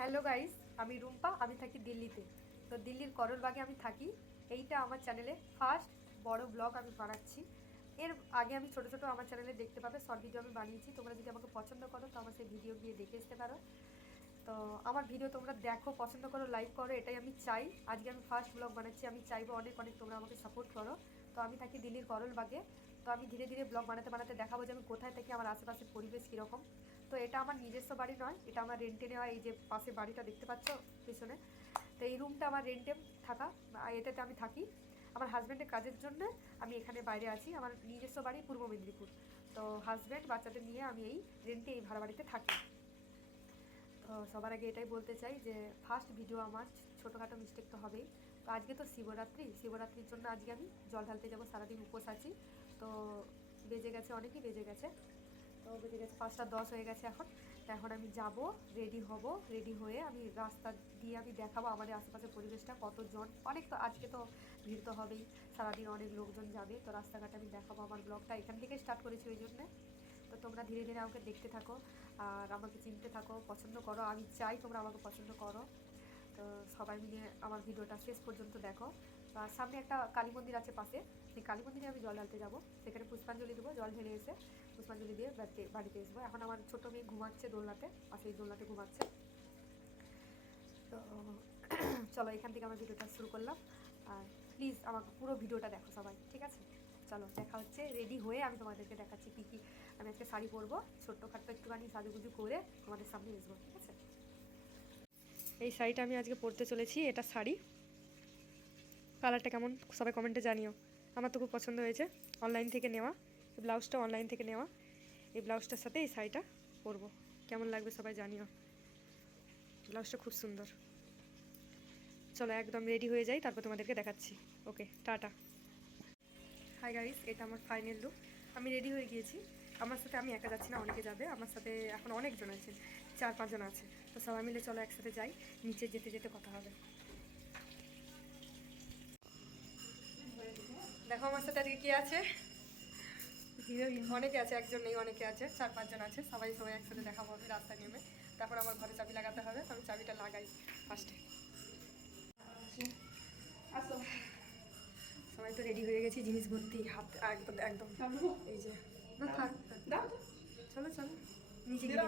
Hello guys, আমি রুম্পা। আমি থাকি দিল্লিতে। তো দিল্লির করলবাগে আমি থাকি। এইটা আমার চ্যানেলে ফার্স্ট বড় ব্লগ আমি বানাচ্ছি। এর আগে আমি ছোট ছোট আমার চ্যানেলে দেখতে পাবে শর্ট ভিডিও আমি বানিয়েছি। তোমরা যদি আমাকে পছন্দ করো তো আমার সেই ভিডিও গিয়ে দেখে আসতে পারো। তো আমার ভিডিও তোমরা দেখো, পছন্দ করো, লাইক করো, এটাই আমি চাই। আজকে আমি ফার্স্ট ব্লগ বানাচ্ছি, আমি চাইবো অনেক অনেক তোমরা আমাকে সাপোর্ট করো। তো আমি থাকি দিল্লির করলবাগে। তো আমি ধীরে ধীরে ব্লগ বানাতে বানাতে দেখাবো যে আমি কোথায় থাকি, আমার আশেপাশের পরিবেশ কীরকম। তো এটা আমার নিজস্ব বাড়ি নয়, এটা আমার রেন্টে নেওয়া। এই যে পাশে বাড়িটা দেখতে পাচ্ছ পেছনে, তো এই রুমটা আমার রেন্টে থাকা, এটাতে আমি থাকি। আমার হাজব্যান্ডের কাজের জন্য আমি এখানে বাইরে আছি। আমার নিজস্ব বাড়ি পূর্ব মেদিনীপুর। তো হাজব্যান্ড বাচ্চাদের নিয়ে আমি এই রেন্টে এই ভাড়া বাড়িতে থাকি। তো সবার আগে এটাই বলতে চাই যে ফার্স্ট ভিডিও আমার, ছোটোখাটো মিস্টেক তো হবেই। তো আজকে তো শিবরাত্রির জন্য আজকে আমি জল ঢালতে যাবো। সারাদিন উপোস আছি। তো বেজে গেছে, অনেকই বেজে গেছে। তো বেজে গেছে 5টা 10 হয়ে গেছে এখন। তো এখন আমি যাব, রেডি হব। রেডি হয়ে আমি রাস্তা দিয়ে আমি দেখাবো আমাদের আশেপাশের পরিবেশটা কতজন, অনেক তো আজকে তো ভিড় তো হবেই, সারাদিন অনেক লোকজন যাবে। তো রাস্তাঘাটে আমি দেখাবো। আমার ব্লগটা এখান থেকে স্টার্ট করেছি ওই জন্যে। তো তোমরা ধীরে ধীরে আমাকে দেখতে থাকো আর আমাকে চিনতে থাকো, পছন্দ করো। আমি চাই তোমরা আমাকে পছন্দ করো। তো সবাই মিলে আমার ভিডিওটা শেষ পর্যন্ত দেখো। আর সামনে একটা কালী মন্দির আছে পাশে, সেই কালী মন্দিরে আমি জল ঢালতে যাবো। সেখানে পুষ্পাঞ্জলি দেবো, জল ঢেলে এসে পুষ্পাঞ্জলি দিয়ে বাড়িতে আসবো। এখন আমার ছোটো মেয়ে ঘুমাচ্ছে দোলনাতে, পাশে এই দোলনাতে ঘুমাচ্ছে। তো চলো এখান থেকে আমার ভিডিওটা শুরু করলাম। আর প্লিজ আমাকে পুরো ভিডিওটা দেখো সবাই, ঠিক আছে? চলো দেখা হচ্ছে। রেডি হয়ে আমি তোমাদেরকে দেখাচ্ছি কী কী আমি আজকে শাড়ি পরবো। ছোট্টখাট্টো একটুখানি সাজুগুজু করে তোমাদের সামনে আসবো, ঠিক আছে? এই শাড়িটা আমি আজকে পরতে চলেছি। এটা শাড়ি, কালারটা কেমন সবাই কমেন্টে জানিও। আমার তো খুব পছন্দ হয়েছে, অনলাইন থেকে নেওয়া। এই ব্লাউজটা অনলাইন থেকে নেওয়া। এই ব্লাউজটার সাথে এই শাড়িটা পরবো, কেমন লাগবে সবাই জানিও। ব্লাউজটা খুব সুন্দর। চলো একদম রেডি হয়ে যাই, তারপর তোমাদেরকে দেখাচ্ছি। ওকে, টাটা। হাই গাইস, এটা আমার ফাইনাল লুক। আমি রেডি হয়ে গিয়েছি। আমার সাথে আমি একা যাচ্ছি না, অনেকে যাবে আমার সাথে। এখন অনেকজন আছে, 4-5 জন আছে। তো সবাই মিলে চলো একসাথে যাই, নিচে যেতে যেতে কথা হবে। দেখো আমার সাথে আজকে কে আছে। অনেকে আছে, একজন নেই, অনেকে আছে, 4-5 জন আছে। সবাই একসাথে দেখা হবে রাস্তায় নেমে। তারপর আমার ঘরে চাবি লাগাতে হবে, আমি চাবিটা লাগাই ফার্স্টে। আসো, সবাই তো রেডি হয়ে গেছি, জিনিস ভর্তি, হাত একদম একদম। এই যে না থাক, চলো চলো নিচে গিয়ে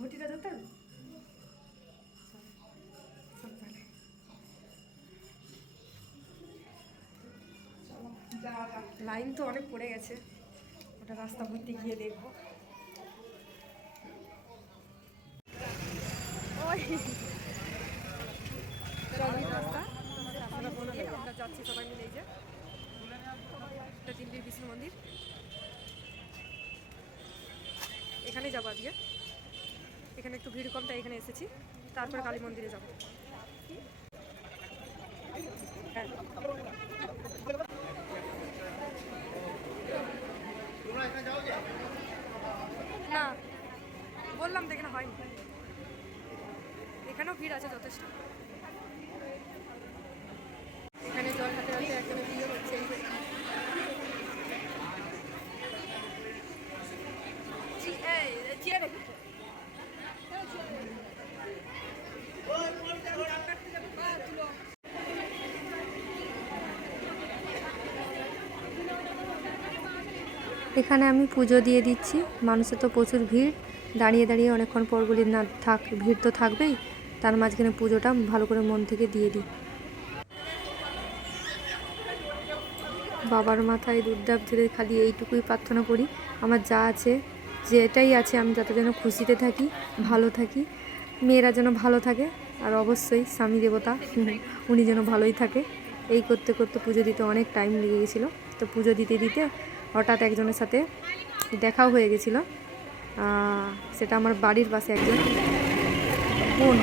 ঘটিটা ধরতে হবে। লাইন তো অনেক পড়ে গেছে, ওটা রাস্তা ভর্তি গিয়ে দেখবো। রাস্তা আমরা যাচ্ছি সবাই মিলে। এই যে এটা দিল্লির বিষ্ণু মন্দির, এখানে যাবো আজকে। এখানে একটু ভিড় কম, তাই এখানে এসেছি। তারপরে কালী মন্দিরে যাবো। না বললাম তো এখানে হয়নি, এখানেও ভিড় আছে যথেষ্ট। এখানে জল হাতে হাতে একদম বিয়ে হচ্ছে। এখানে আমি পুজো দিয়ে দিচ্ছি। মানুষের তো প্রচুর ভিড়, দাঁড়িয়ে দাঁড়িয়ে অনেকক্ষণ পর বলি না থাক, ভিড় তো থাকবেই, তার মাঝখানে পুজোটা ভালো করে মন থেকে দিয়ে দিই। বাবার মাথায় দুর্দাব ধরে খালি এইটুকুই প্রার্থনা করি, আমার যা আছে যেটাই আছে আমি যাতে যেন খুশিতে থাকি, ভালো থাকি, মেয়েরা যেন ভালো থাকে, আর অবশ্যই স্বামী দেবতা উনি যেন ভালোই থাকে। এই করতে করতে পুজো দিতে অনেক টাইম লেগে গেছিলো। তো পুজো দিতে দিতে হঠাৎ একজনের সাথে দেখাও হয়ে গেছিলো। সেটা আমার বাড়ির পাশে একজন বোন।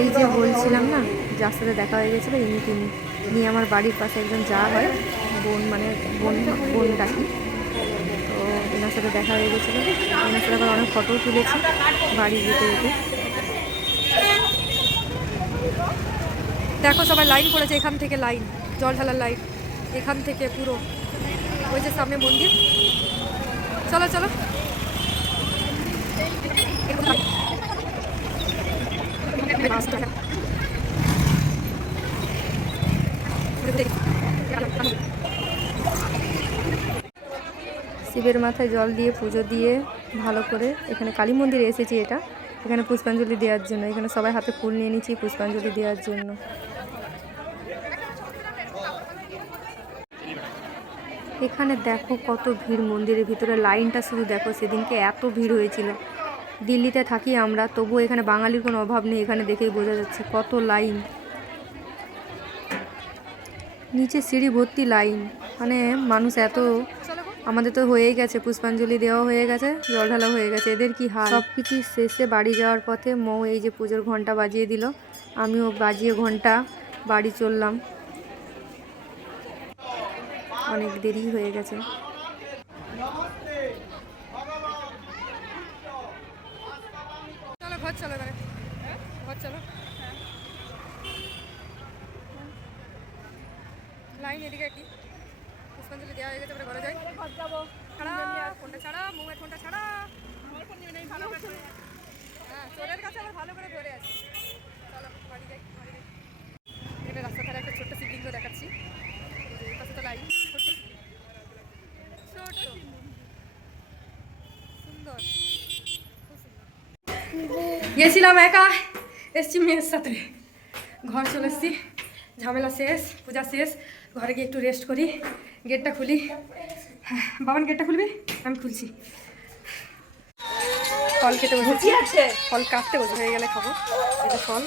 এই যে বলছিলাম না, যার সাথে দেখা হয়ে গেছিলো ইনি আমার বাড়ির পাশে একজন যা হয় বোন, মানে বোন ডাকি। তো এনার সাথে দেখা হয়ে গেছিলো, এনার সাথে আবার অনেক ফটোও তুলেছি বাড়ি যেতে যেতে। দেখো সবাই লাইন পড়েছে, এখান থেকে লাইন। জল ঢালার লাইন এখান থেকে পুরো ওই যে সামনে মন্দির। চলো চলো। শিবের মাথায় জল দিয়ে পুজো দিয়ে ভালো করে এখানে কালী মন্দিরে এসেছি। এটা এখানে পুষ্পাঞ্জলি দেওয়ার জন্য, এখানে সবাই হাতে ফুল নিয়ে নিচ্ছি পুষ্পাঞ্জলি দেওয়ার জন্য। এখানে দেখো কত ভিড় মন্দিরের ভিতরে, লাইনটা শুধু দেখো। সেদিনকে এত ভিড় হয়েছিল। দিল্লিতে থাকি আমরা, তবুও এখানে বাঙালির কোনো অভাব নেই। এখানে দেখেই বোঝা যাচ্ছে কত লাইন। নিচে সিঁড়ি ভর্তি লাইন, মানে মানুষ এত। আমাদের তো হয়েই গেছে, পুষ্পাঞ্জলি দেওয়া হয়ে গেছে, জল ঢালা হয়ে গেছে। এদের কি হাল। সব কিছু শেষে বাড়ি যাওয়ার পথে মৌ এই যে পুজোর ঘন্টা বাজিয়ে দিল, আমিও বাজিয়ে ঘন্টা বাড়ি চললাম। অনেক দেরি হয়ে গেছে। চলো ঘর চলো, এবারে ঘর চলো। লাইন এদিকে কি পুষ্পাঞ্জলি দেওয়া হয়ে গেছে, এবারে ঘরে যাই। ছাড়া ফোনটা ছাড়া, মোমের ফোনটা ছাড়া। হ্যাঁ, চোরের কাছে আবার ভালো করে ধরে আছি। চলো বাড়ি যাই, বাড়ি যাই। এখানে রাস্তা ধারে একটা ছোট্ট শিবলিঙ্গ দেখাচ্ছি। এই পাশে তো লাইন, ছোট্ট ছোট্ট সুন্দর, খুব সুন্দর। গেছিলাম একা, এসছি মেয়ের সাথে। ঘর চলে এসছি, ঝামেলা শেষ, পূজা শেষ। ঘরে গিয়ে একটু রেস্ট করি। গেটটা খুলি। হ্যাঁ বাবান, গেটটা খুলবি? আমি খুলছি। ফল খেতে বসেছি, ফল কাটতে বসে, হয়ে গেলে খাবো। এটা ফল,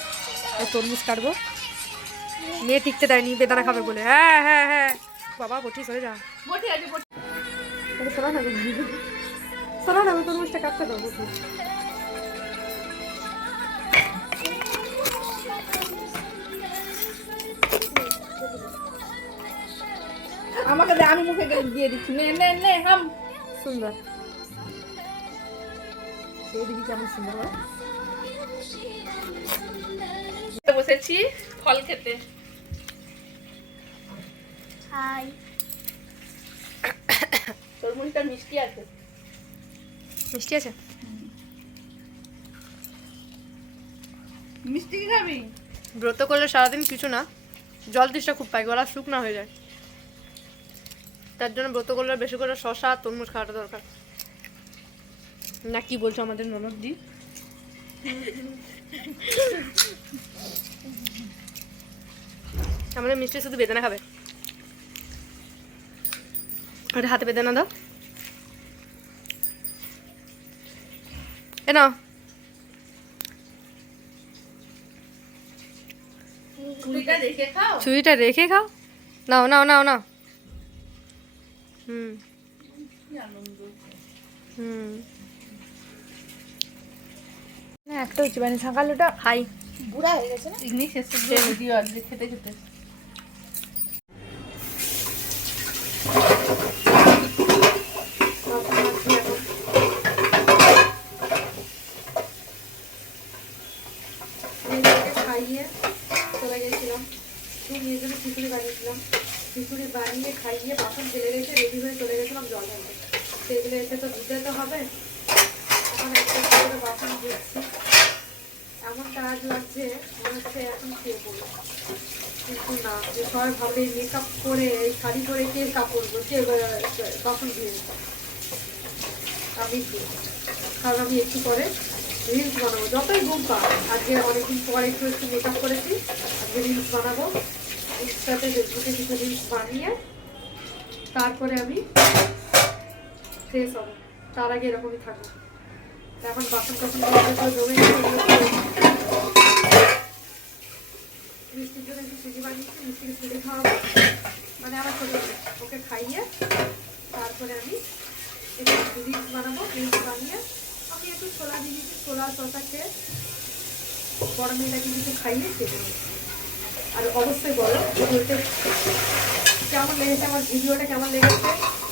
তরমুজ কাটবো। মেয়ে টিকতে দেয়নি, বেদানা খাবে বলে। হ্যাঁ হ্যাঁ হ্যাঁ বাবা, বটি সরে যা। শোনা না, শোনা না, তরমুজটা কাটতে দেবো। আমাকে দে, আমি মুখে দিয়ে দিচ্ছি। নে নে নে, হাম। সুন্দর, সেই দিদি কেমন সুন্দর হয়। বসেছি ফল খেতে। হাই, তরমুজটা মিষ্টি আছে। মিষ্টি আছে? মিষ্টি কি খাবি? ব্রত করলে সারাদিন কিছু না, জল তৃষ্ণা খুব পাই, গলা শুকনা হয়ে যায়। তার জন্য ব্রত করলে বেশি করে শশা আর তরমুজ খাওয়াটা দরকার। না কি বলছো আমাদের ননদ দি? আমাদের মিষ্টি শুধু বেদানা খাবে। ওটা হাতে বেদানা দাও। এ নাও। ছুরিটা দেখে খাও। ছুরিটা রেখে খাও। নাও নাও নাও নাও। হুম হুম, একটা হচ্ছে মানে সকালটা হাই। বুড়া হয়ে গেছে না, ইগনি শেষ করে দিও আজকে খেতে খেতে। খাইয়ে চলে গেছিলাম, নিজের জন্য খিচুড়ি বানিয়েছিলাম। খিচুড়ি বানিয়ে খাইয়ে বাসন ফেলে রেখে রেডি হয়ে চলে গেছিলাম জল ঢালতে। সেগুলো এসে তো ধুতে তো হবে। এখন একটা করে বাসন ধুচ্ছি। এমন কাজ লাগছে মনে হচ্ছে এখন খেয়ে পড়বো, কিন্তু না। যে সবাই ভাবে মেকআপ করে এই শাড়ি পরে কে কাপড় কে বাসন ধুয়ে, আমি কারণ আমি একটু পরে রিলস বানাবো। যতই ঘুম পা, আজকে অনেকদিন পর একটু একটু মেকআপ করেছি, আজকে রিলস বানাবো। ইনস্টাতে ফেসবুকে কিছু রিলস বানিয়ে তারপরে আমি ফ্রেশ হবো। তার আগে এরকমই থাকবো। এখন বাসন টাসন জমে মিষ্টির জন্য একটু সুজি বানিয়েছি, মিষ্টিকে সুজি খাওয়াবো। মানে আমার ছোটো ওকে খাইয়ে তারপরে আমি একটু রিলস বানাবো। রিলস বানিয়ে আমি একটু ছোলা দিয়েছি, ছোলা শসা খেয়ে বড় মেয়েটাকে কিছু খাইয়ে খেয়ে দেবো। আর অবশ্যই বলো ভিডিওতে কেমন লেগেছে, আমার ভিডিওটা কেমন লেগেছে,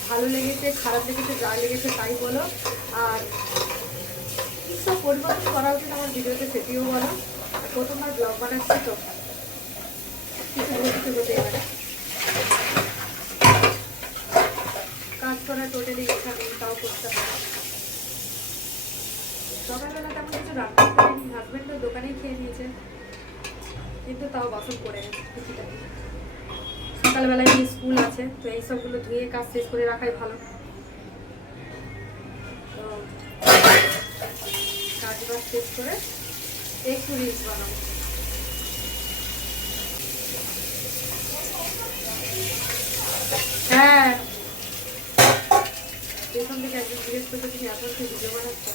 ভালো লেগেছে খারাপ লেগেছে, যা লেগেছে তাই বলো। আর কী সব পরিবর্তন করা উচিত আমার ভিডিওতে সেটিও বলো। আর প্রথমবার ব্লগ বানাচ্ছি তো কিছু হতে পারে। তাও বাসন পড়ে গেছে টুকিটাকি। সকালবেলায় স্কুল আছে, তো এই সবগুলো ধুয়ে কাজ শেষ করে রাখাই ভালো। তো কাজ বাজ শেষ করে একটু রিলস বানাবো। হ্যাঁ, পেছন থেকে একজন জিজ্ঞেস করতে তুমি এখন কি ভিডিও বানাচ্ছ?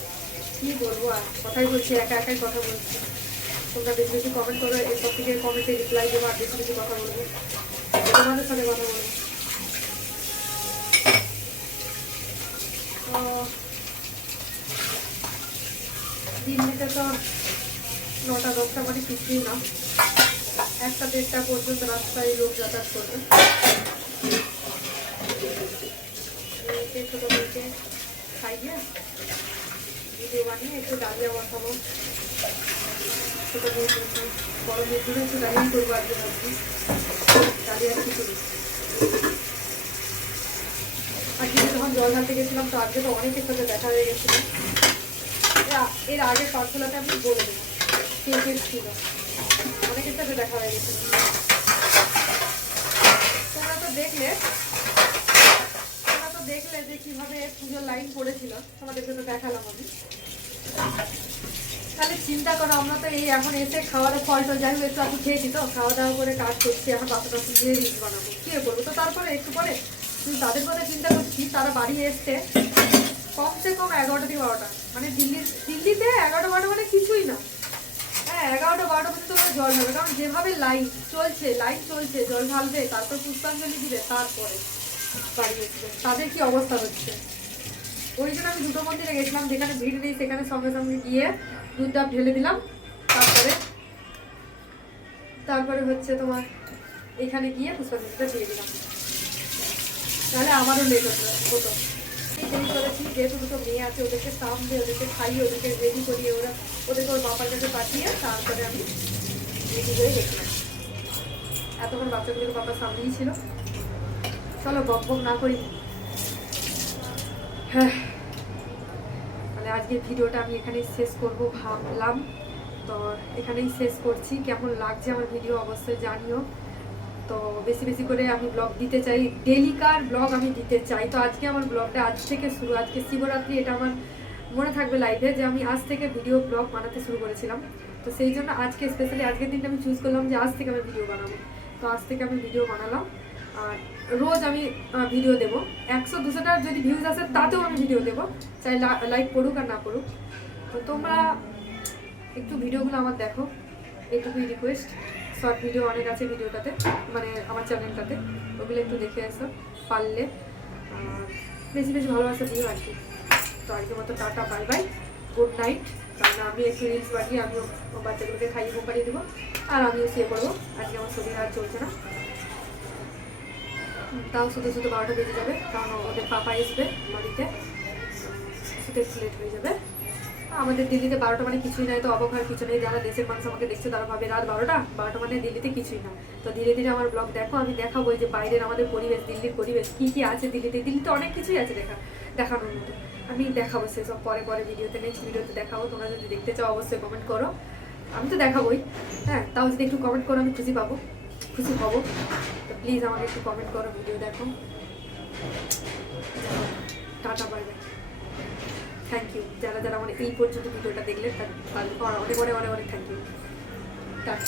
কি বলবো, আর কথাই বলছি, একা একাই কথা বলছি। তোমরা বেশি বেশি কমেন্ট করো, এরপর থেকে কমেন্টে রিপ্লাই দেবো, আর বেশি বেশি কথা বলবো, তোমাদের সাথে কথা বলবো। তো দিল্লিতে তো 9টা-10টা মানে কিছুই না, 1টা-1:30টা পর্যন্ত রাস্তায় লোক যাতায়াত করবে। ছোটো মেয়েকে খাইয়ে ভিডিও বানিয়ে একটু ডালিয়া বসাবো। ছোটো মেয়ের জন্য, বড় মেয়ের জন্য একটু ডালিয়া করবো আজকে ভাবছি, ডালিয়া খিচুড়ি। আজকে যখন জল ঢালতে গেছিলাম, তো আজকে তো অনেকের সাথে দেখা হয়ে গেছিলো। এর আগের পার্সেলাতে আমি বলে দেবো কে ছিল, অনেকের সাথে দেখা হয়ে গেছিলো। তোমরা তো দেখলে যে কিভাবে পুজোর লাইন পড়েছিল, তোমাদের জন্য দেখালাম আমি। তাহলে চিন্তা করো, আমরা তো এই এখন এসে খাওয়ার ফল টল যাই হোক একটু এখন খেয়েছি, তো খাওয়া দাওয়া করে কাজ করছি, এখন বাচ্চা দিয়ে রিলস বানাবো, কি করবো? তো তারপরে একটু পরে তাদের কথা চিন্তা করছি, তারা বাড়ি এসছে কমসে কম 11টা থেকে 12টা, মানে দিল্লিতে 11টা-12টা মানে কিছুই না। হ্যাঁ, 11টা-12টা পর্যন্ত ওরা জল ঢালবে, কারণ যেভাবে লাইন চলছে, জল ঢালবে, তারপর পুষ্পাঞ্জলি দিবে, তারপরে বাড়ি এসছে। তাদের কি অবস্থা হচ্ছে? ওই জন্য আমি দুটো মন্দিরে গেছিলাম, যেখানে ভিড় নেই সেখানে সঙ্গে সঙ্গে গিয়ে দুধ ডাব ঢেলে দিলাম, তারপরে হচ্ছে তোমার এখানে গিয়ে পুষ্পাঞ্জলিটা দিয়ে দিলাম, তাহলে আমারও লেট হতো। দেরি করেছি, যেহেতু দুটো মেয়ে আছে, ওদেরকে সামলে, ওদেরকে খাইয়ে, ওদেরকে রেডি করিয়ে ওদেরকে ওর বাবার কাছে পাঠিয়ে তারপরে আমি রেডি করে দেখলাম। এতক্ষণ বাচ্চাগুলোকে বাবা সামনেই ছিল। চলো বক না করি। হ্যাঁ, মানে আজকের ভিডিওটা আমি এখানেই শেষ করব ভাবলাম, তো এখানেই শেষ করছি। কেমন লাগছে আমার ভিডিও অবশ্যই জানিও। তো বেশি বেশি করে আমি ব্লগ দিতে চাই, ডেলিকার ব্লগ আমি দিতে চাই। তো আজকে আমার ব্লগটা আজ থেকে শুরু, আজকে শিবরাত্রি, এটা আমার মনে থাকবে লাইফে যে আমি আজ থেকে ভিডিও ব্লগ বানাতে শুরু করেছিলাম। তো সেই জন্য আজকে স্পেশালি আজকের দিনটা আমি চুজ করলাম যে আজ থেকে আমি ভিডিও বানাবো। তো আজ থেকে আমি ভিডিও বানালাম, আর রোজ আমি ভিডিও দেবো। 100-200টা যদি ভিউজ আসে তাতেও আমি ভিডিও দেবো, চাই লাইক পড়ুক আর না পড়ুক। তো তোমরা একটু ভিডিওগুলো আমার দেখো, এইটুকুই রিকোয়েস্ট। শর্ট ভিডিও অনেক আছে ভিডিওটাতে, মানে আমার চ্যানেলটাতে, ওগুলো একটু দেখে আসো পারলে, বেশি বেশি ভালোবাসা দিও আর কি। তো আজকের মতো tata, bye by, good night. কারণ আমি একটু রিলস বানিয়ে আমিও বাচ্চাগুলোকে খাইয়ে ঘুম পাড়িয়ে দেবো, আর আমিও শুয়ে পড়বো। আজকে আমার শরীর আর চলছে না, তাও শুধু 12টা বেজে যাবে, কারণ ওদের পাপা আসবে বাড়িতে, শুধু একটু লেট হয়ে যাবে। আমাদের দিল্লিতে 12টা মানে কিছুই নাই, তো অবাক হওয়ার কিছু নেই। যারা দেশের মানুষ আমাকে দেখছে তারা ভাবে রাত 12টা মানে দিল্লিতে কিছুই না। তো ধীরে ধীরে আমার ব্লগ দেখো, আমি দেখাবো যে বাইরের আমাদের পরিবেশ, দিল্লির পরিবেশ কী কী আছে দিল্লিতে অনেক কিছুই আছে দেখানোর মতো। আমি দেখাবো সেসব পরে ভিডিওতে, নেক্সট ভিডিওতে দেখাবো। তোমরা যদি দেখতে চাও অবশ্যই কমেন্ট করো, আমি তো দেখাবোই। হ্যাঁ, তাও যদি একটু কমেন্ট করো আমি খুশি হবো। তো প্লিজ আমাকে একটু কমেন্ট করো, ভিডিও দেখো। Ta ta, bye bye, thank you. যারা আমার এই পর্যন্ত ভিডিওটা দেখলে তাদের অনেক থ্যাংক ইউ। টাটা।